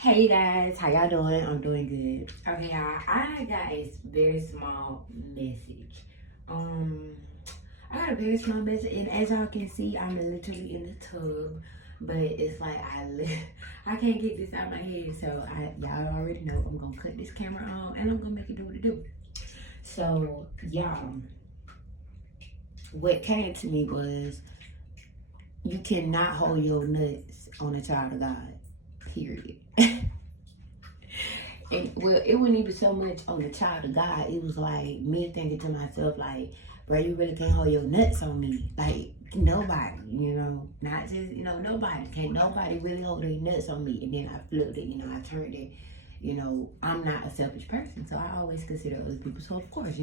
Hey guys, how y'all doing? I'm doing good. Okay, y'all, I got a very small message. Um, I got a very small message, and as y'all can see, I'm literally in the tub, but it's like I can't get this out of my head, so y'all already know I'm gonna cut this camera on, and I'm gonna make it do what it do. So, y'all, what came to me was you cannot hold your nuts on a child of God. Period. And well, it wasn't even so much on the child of God. It was like me thinking to myself, like, bro, you really can't hold your nuts on me. Like, nobody, not just, nobody. Can't nobody really hold their nuts on me. And then I flipped it, I turned it, I'm not a selfish person. So I always consider other people. So, of course,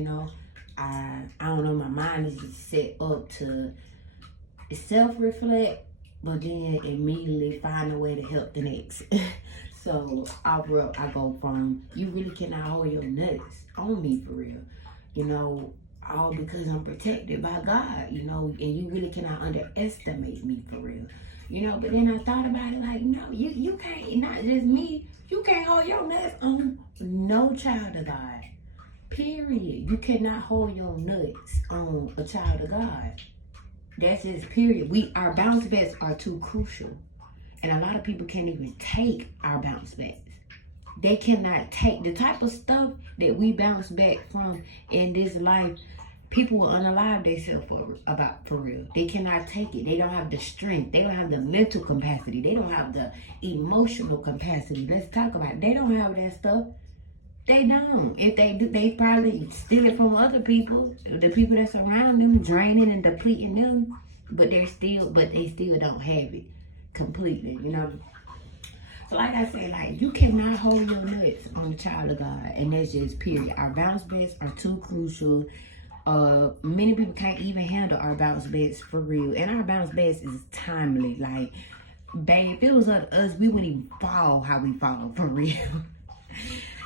I don't know, my mind is just set up to self-reflect, but then immediately find a way to help the next. So I go from, you really cannot hold your nuts on me for real, all because I'm protected by God, and you really cannot underestimate me for real, but then I thought about it like, no, you can't, not just me, you can't hold your nuts on no child of God, period. You cannot hold your nuts on a child of God. That's just period. Our bounce backs are too crucial. And a lot of people can't even take our bounce backs. They cannot take the type of stuff that we bounce back from in this life. People will unalive themselves for real. They cannot take it. They don't have the strength. They don't have the mental capacity. They don't have the emotional capacity. Let's talk about it. They don't have that stuff. They don't. If they do, they probably steal it from other people, the people that's around them, draining and depleting them. But they still don't have it completely, So like I said, like, you cannot hold your nuts on the child of God, and that's just period. Our bounce backs are too crucial. Many people can't even handle our bounce backs for real, and our bounce backs is timely. Like, babe, if it was up to us, we wouldn't even fall how we fall for real.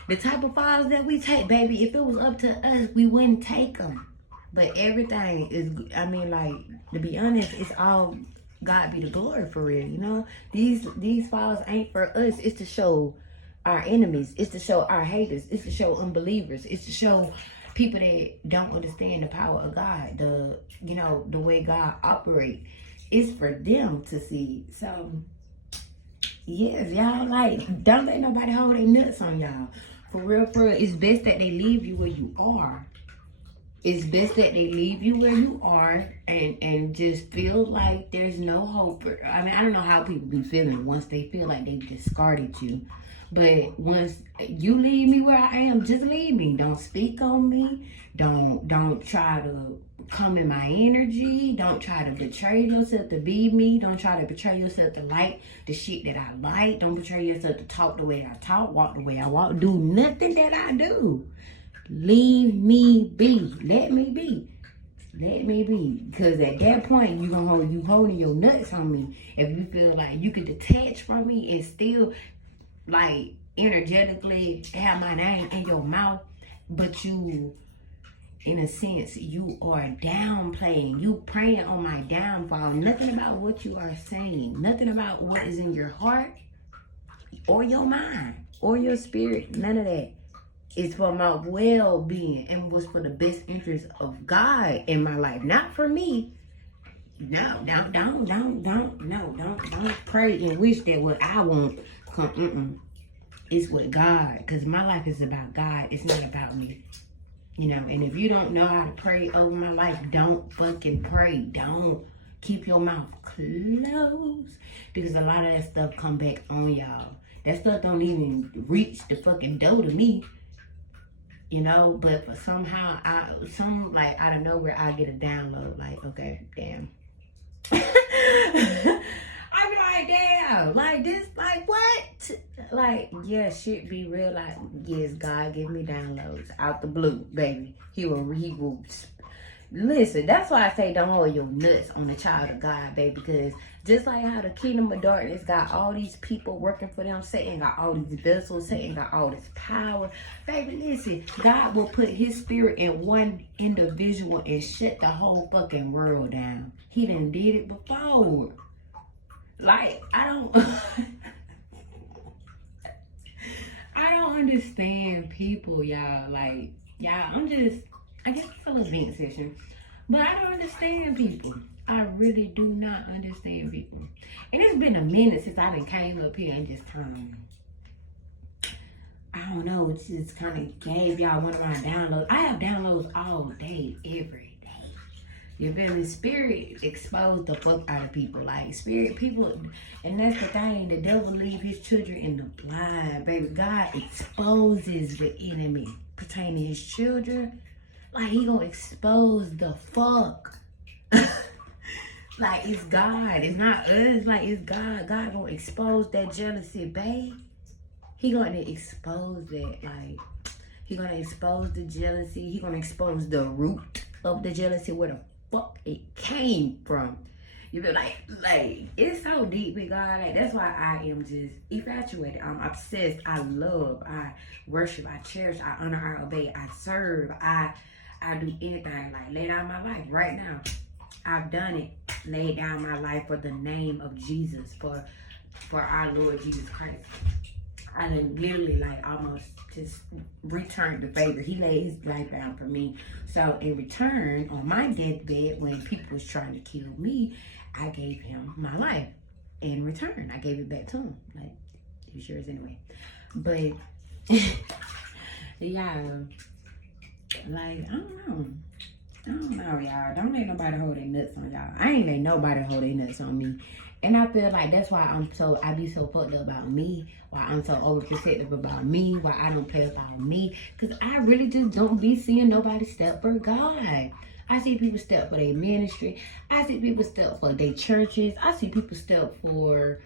The type of falls that we take, baby, if it was up to us, we wouldn't take them. But everything is, like, to be honest, it's all God be the glory for real, These falls ain't for us. It's to show our enemies. It's to show our haters. It's to show unbelievers. It's to show people that don't understand the power of God, the way God operates. It's for them to see. So, yes, y'all, like, don't let nobody hold their nuts on y'all. For real, it's best that they leave you where you are. It's best that they leave you where you are and just feel like there's no hope. I don't know how people be feeling once they feel like they've discarded you. But once you leave me where I am, just leave me. Don't speak on me. Don't try to come in my energy. Don't try to betray yourself to be me. Don't try to betray yourself to like the shit that I like. Don't betray yourself to talk the way I talk, walk the way I walk, do nothing that I do. Leave me be. Let me be. Let me be. Because at that point, you holding your nuts on me. If you feel like you can detach from me and still, like, energetically have my name in your mouth, but you, in a sense, you are downplaying. You praying on my downfall. Nothing about what you are saying. Nothing about what is in your heart or your mind or your spirit. None of that. It's for my well-being and was for the best interest of God in my life, not for me. No, don't pray and wish that what I want come. It's with God, because my life is about God. It's not about me, And if you don't know how to pray over my life, don't fucking pray. Don't keep your mouth closed, because a lot of that stuff come back on y'all. That stuff don't even reach the fucking door to me. But for somehow, out of nowhere, I get a download, like, okay, damn. I be like, damn, like this, like what? Like, yeah, shit be real, like, yes, God give me downloads out the blue, baby. He will, listen, that's why I say don't hold your nuts on the child of God, baby, because just like how the kingdom of darkness got all these people working for them, Satan got all these vessels, Satan got all this power. Baby, listen, God will put his spirit in one individual and shut the whole fucking world down. He done did it before. Like, I don't... understand people, y'all. Like, y'all, I guess it's a little vent session. But I don't understand people. I really do not understand people. And it's been a minute since I done came up here and just I don't know, it just kind of gave y'all one of my downloads. I have downloads all day, every day. You feel me? Spirit exposed the fuck out of people. Like, spirit people, and that's the thing, the devil leave his children in the blind, baby. God exposes the enemy pertaining to his children. Like, he gonna expose the fuck. Like, it's God. It's not us. Like, it's God. God gonna expose that jealousy, babe. He gonna expose that. Like, he gonna expose the jealousy. He gonna expose the root of the jealousy, where the fuck it came from. You feel like it's so deep with God. Like, that's why I am just infatuated. I'm obsessed. I love. I worship. I cherish. I honor. I obey. I serve. I do anything. Like, lay down my life right now. I've done it. Laid down my life for the name of Jesus, for our Lord Jesus Christ. I done literally, like, almost just returned the favor. He laid his life down for me. So in return, on my deathbed, when people was trying to kill me, I gave him my life. In return, I gave it back to him. Like, it was yours anyway. But yeah, like, I don't know, y'all. Don't let nobody hold their nuts on y'all. I ain't let nobody hold their nuts on me. And I feel like that's why I be so fucked up about me. Why I'm so overprotective about me. Why I don't play about me. Because I really just don't be seeing nobody step for God. I see people step for their ministry. I see people step for their churches. I see people step for,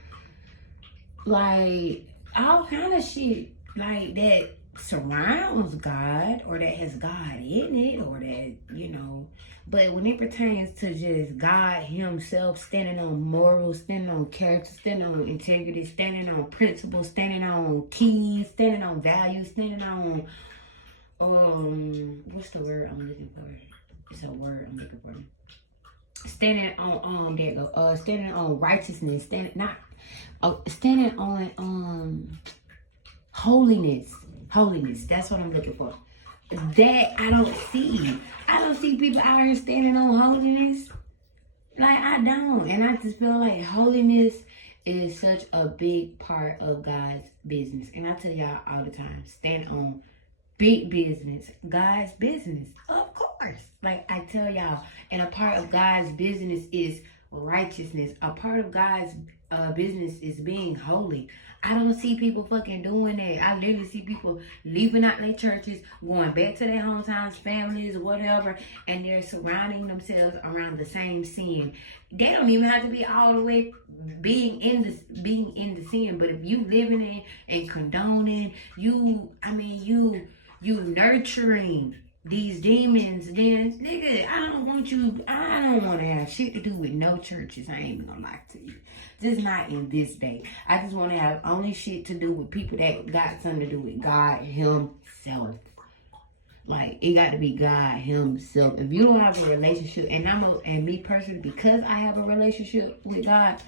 like, all kind of shit. Like, that surrounds God, or that has God in it, or that, you know. But when it pertains to just God himself, standing on morals, standing on character, standing on integrity, standing on principles, standing on keys, standing on values, standing on what's the word I'm looking for? It's a word I'm looking for. Standing on standing on righteousness, standing on holiness. Holiness, that's what I'm looking for. That I don't see. I don't see people out here standing on holiness. Like, I don't. And I just feel like holiness is such a big part of God's business. And I tell y'all all the time, stand on big business, God's business. Of course. Like, I tell y'all, and a part of God's business is righteousness. A part of God's business is being holy. I don't see people fucking doing that. I literally see people leaving out their churches, going back to their hometowns, families, whatever, and they're surrounding themselves around the same sin. They don't even have to be all the way being in the sin, but if you living in and condoning, you nurturing these demons, then nigga, I don't want to have shit to do with no churches. I ain't gonna lie to you. Just not in this day. I just want to have only shit to do with people that got something to do with God himself. Like, it got to be God himself. If you don't have a relationship, and me personally, because I have a relationship with God,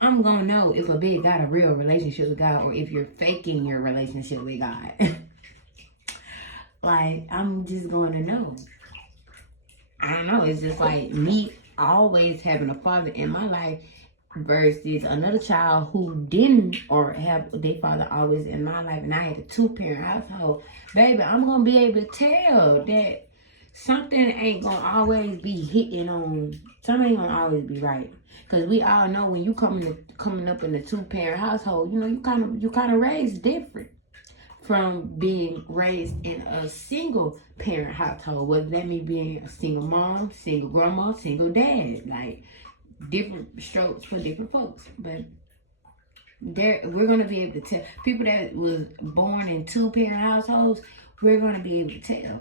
I'm gonna know if a bitch got a real relationship with God, or if you're faking your relationship with God. Like, I'm just going to know. I don't know. It's just like me always having a father in my life versus another child who didn't, or have their father always in my life, and I had a 2-parent household. Baby, I'm going to be able to tell that something ain't going to always be hitting on, something ain't going to always be right. Because we all know when you coming up in a 2-parent household, you know, you kind of raised different from being raised in a single parent household, whether that means being a single mom, single grandma, single dad, like different strokes for different folks. But we're gonna be able to tell people that was born in 2-parent households. We're gonna be able to tell.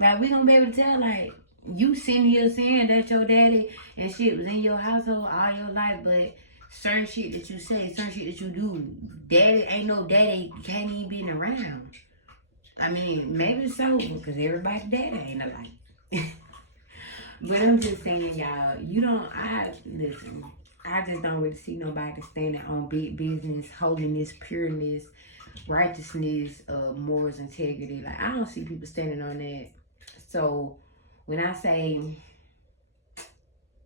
Like, we're gonna be able to tell, like, you sitting here saying that your daddy and shit was in your household all your life, but certain shit that you say, certain shit that you do, daddy ain't no daddy, can't even be around. I mean, maybe so, because everybody's daddy ain't alike. But I'm just saying, y'all, listen, I just don't really see nobody standing on big business, holiness, pureness, righteousness, morals, integrity. Like, I don't see people standing on that. So when I say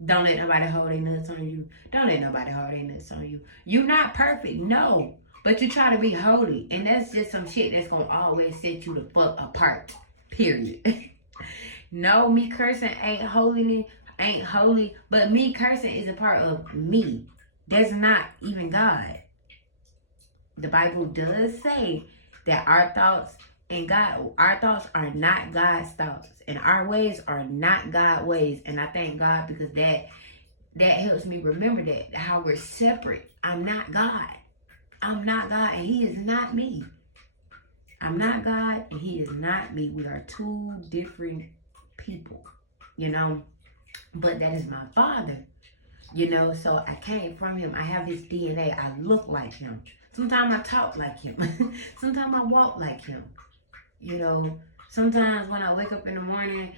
don't let nobody hold their nuts on you, don't let nobody hold their nuts on you. You're not perfect, no. But you try to be holy. And that's just some shit that's gonna always set you the fuck apart. Period. No, me cursing ain't holy, but me cursing is a part of me. That's not even God. The Bible does say that our thoughts are not God's thoughts, and our ways are not God's ways. And I thank God, because that helps me remember that, how we're separate. I'm not God. I'm not God, and He is not me. I'm not God, and He is not me. We are two different people, you know. But that is my Father, you know. So I came from Him. I have His DNA. I look like Him. Sometimes I talk like Him. Sometimes I walk like Him. You know, sometimes when I wake up in the morning,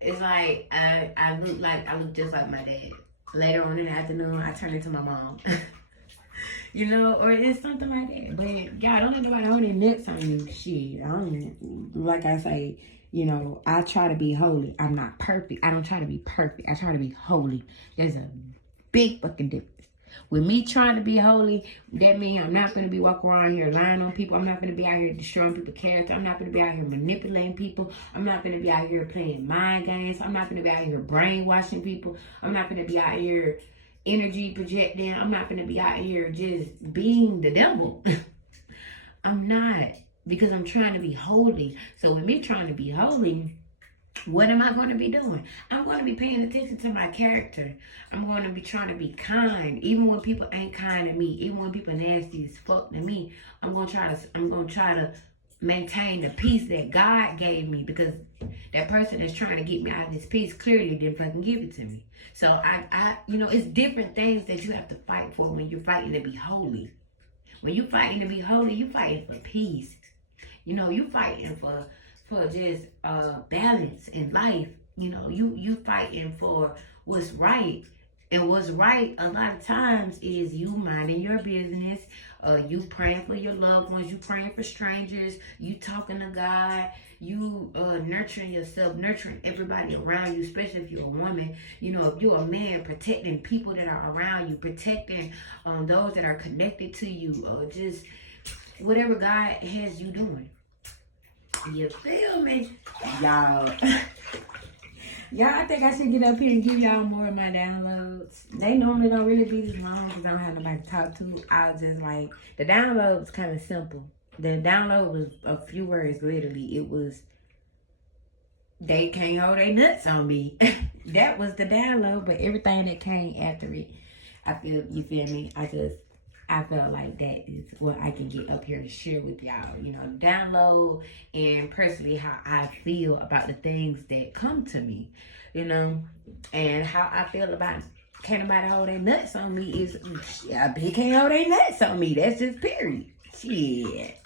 it's like I look just like my dad. Later on in the afternoon, I turn into my mom. You know, or it's something like that. But y'all, don't let nobody hold their nuts on you. Shit, I don't, like I say, you know, I try to be holy. I'm not perfect. I don't try to be perfect. I try to be holy. There's a big fucking difference. With me trying to be holy, that means I'm not going to be walking around here lying on people. I'm not going to be out here destroying people's character. I'm not going to be out here manipulating people. I'm not going to be out here playing mind games. I'm not going to be out here brainwashing people. I'm not going to be out here energy projecting. I'm not going to be out here just being the devil. I'm not, because I'm trying to be holy. So with me trying to be holy, what am I going to be doing? I'm going to be paying attention to my character. I'm going to be trying to be kind, even when people ain't kind to me, even when people nasty as fuck to me. I'm going to try to maintain the peace that God gave me, because that person that's trying to get me out of this peace clearly didn't fucking give it to me. So I you know, it's different things that you have to fight for when you're fighting to be holy. When you're fighting to be holy, you're fighting for peace. You know, you're fighting for just balance in life. You know, you fighting for what's right. And what's right a lot of times is you minding your business, you praying for your loved ones, you praying for strangers, you talking to God, you nurturing yourself, nurturing everybody around you, especially if you're a woman. You know, if you're a man, protecting people that are around you, protecting those that are connected to you, just whatever God has you doing. You feel me? Y'all. Y'all, I think I should get up here and give y'all more of my downloads. They normally don't really be this long because I don't have nobody to talk to. I was just like, the download was kind of simple. The download was a few words, literally. It was, they can't hold their nuts on me. That was the download, but everything that came after it, you feel me? I felt like that is what I can get up here to share with y'all. You know, download, and personally how I feel about the things that come to me, you know, and how I feel about can't nobody hold their nuts on me is, he can't hold their nuts on me. That's just period. Shit.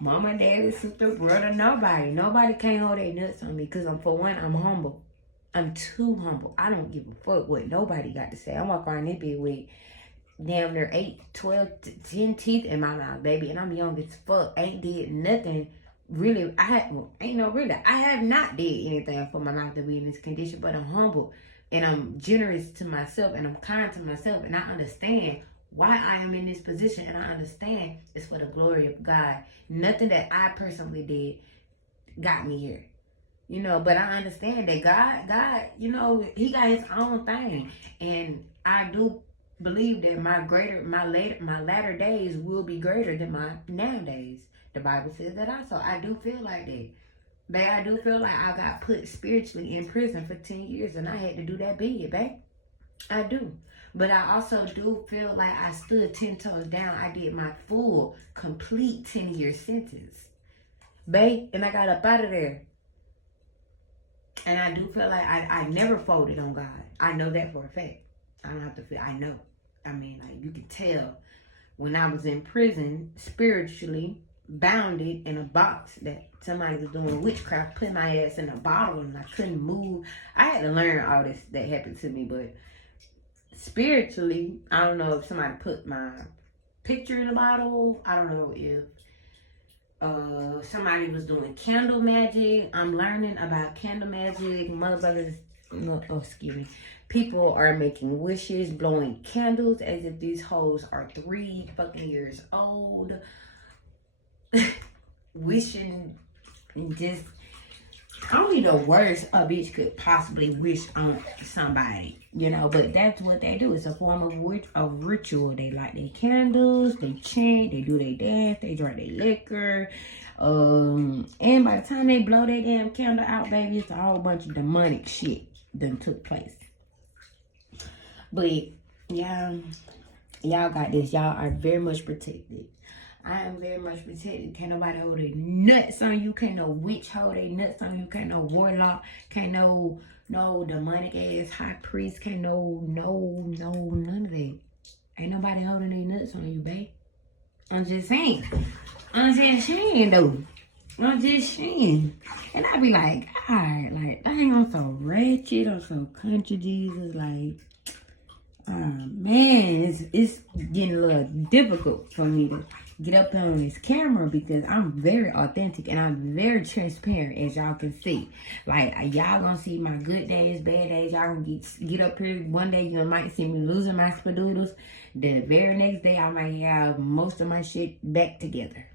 Mama, daddy, sister, brother, nobody can't hold their nuts on me, because for one, I'm humble. I'm too humble. I don't give a fuck what nobody got to say. I walk around this bit with damn near 8, 12, 10 teeth in my mouth, baby, and I'm young as fuck. Ain't did nothing really. I have not did anything for my mouth to be in this condition, but I'm humble and I'm generous to myself and I'm kind to myself, and I understand why I am in this position, and I understand it's for the glory of God. Nothing that I personally did got me here. You know, but I understand that God, you know, He got His own thing, and I do believe that my latter days will be greater than my nowadays. The Bible says that also. I do feel like that. Babe, I do feel like I got put spiritually in prison for 10 years and I had to do that bid, babe. I do. But I also do feel like I stood 10 toes down. I did my full, complete 10-year sentence, babe, and I got up out of there. And I do feel like I never folded on God. I know that for a fact. I don't have to feel, I know. I mean, like, you can tell when I was in prison, spiritually bounded in a box that somebody was doing witchcraft, putting my ass in a bottle and I couldn't move. I had to learn all this that happened to me, but spiritually, I don't know if somebody put my picture in a bottle. I don't know if Somebody was doing candle magic. I'm learning about candle magic. Motherfuckers, no, oh, excuse me. People are making wishes, blowing candles as if these hoes are 3 fucking years old. Wishing just only the worst a bitch could possibly wish on somebody, you know, but that's what they do. It's a form of ritual. They light their candles, they chant, they do their dance, they drink their liquor. And by the time they blow their damn candle out, baby, it's a whole bunch of demonic shit that took place. But y'all got this. Y'all are very much protected. I am very much protected. Can't nobody hold their nuts on you. Can't no witch hold their nuts on you. Can't no warlock. Can't no demonic ass high priest. Can't no none of that. Ain't nobody holding their nuts on you, babe. I'm just saying. Though. I'm just saying. And I be like, alright, like, dang, I'm so wretched. I'm so country Jesus. Like, man, it's getting a little difficult for me to get up on this camera because I'm very authentic and I'm very transparent, as y'all can see. Like, y'all gonna see my good days, bad days. Y'all gonna get up here. One day you might see me losing my spadoodles. The very next day I might have most of my shit back together.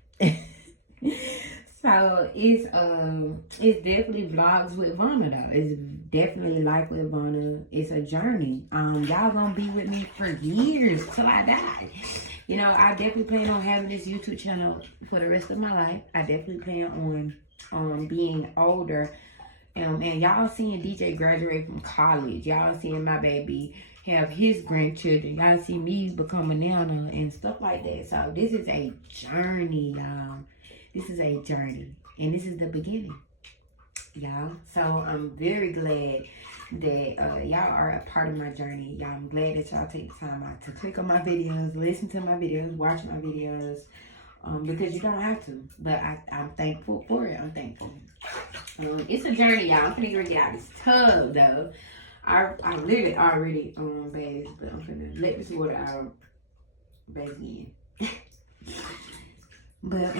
So it's definitely vlogs with Vanna though. It's definitely life with Vanna. It's a journey. Y'all gonna be with me for years till I die. You know, I definitely plan on having this YouTube channel for the rest of my life. I definitely plan on being older. And y'all seeing DJ graduate from college. Y'all seeing my baby have his grandchildren. Y'all see me become a nana and stuff like that. So this is a journey, y'all. This is a journey. And this is the beginning, y'all. So I'm very glad that y'all are a part of my journey. Y'all, I'm glad that y'all take the time out to click on my videos, listen to my videos, watch my videos. Because you don't have to. But I'm thankful for it. I'm thankful. It's a journey, y'all. I'm finna get out of this tub, though. I literally already bathed, but I'm finna let this water out, bathe in. But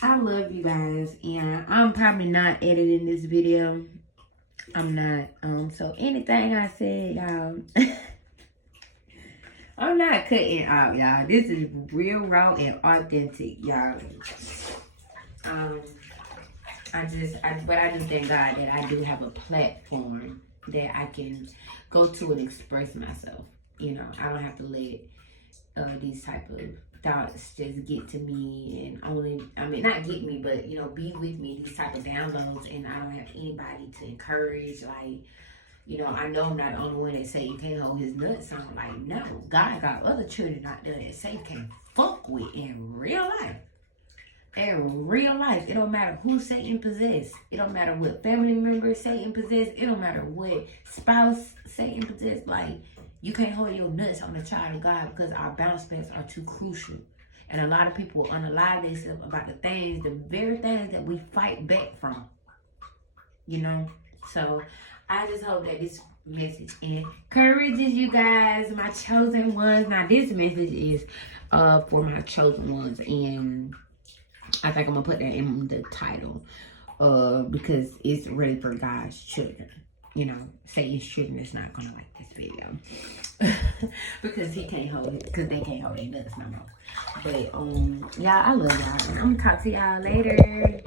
I love you guys, and I'm probably not editing this video. I'm not. So anything I said, y'all, I'm not cutting out, y'all. This is real, raw, and authentic, y'all. But I do thank God that I do have a platform that I can go to and express myself. You know, I don't have to let these type of thoughts just get to me and not get me, but, you know, be with me, these type of downloads, and I don't have anybody to encourage. Like, you know, I know I'm not the only one that say you can't hold his nuts on. Like, no, God got other children out there that say you can't fuck with in real life. In real life, it don't matter who Satan possess. It don't matter what family member Satan possess. It don't matter what spouse Satan possess. Like, you can't hold your nuts on the child of God because our bounce backs are too crucial. And a lot of people unalive themselves about the very things that we fight back from. You know? So, I just hope that this message encourages you guys, my chosen ones. Now, this message is for my chosen ones. And I think I'm going to put that in the title. Because it's really for God's children. You know, Satan's children is not gonna like this video because he can't hold it, because they can't hold their nuts no more. But yeah, I love y'all. I'm gonna talk to y'all later.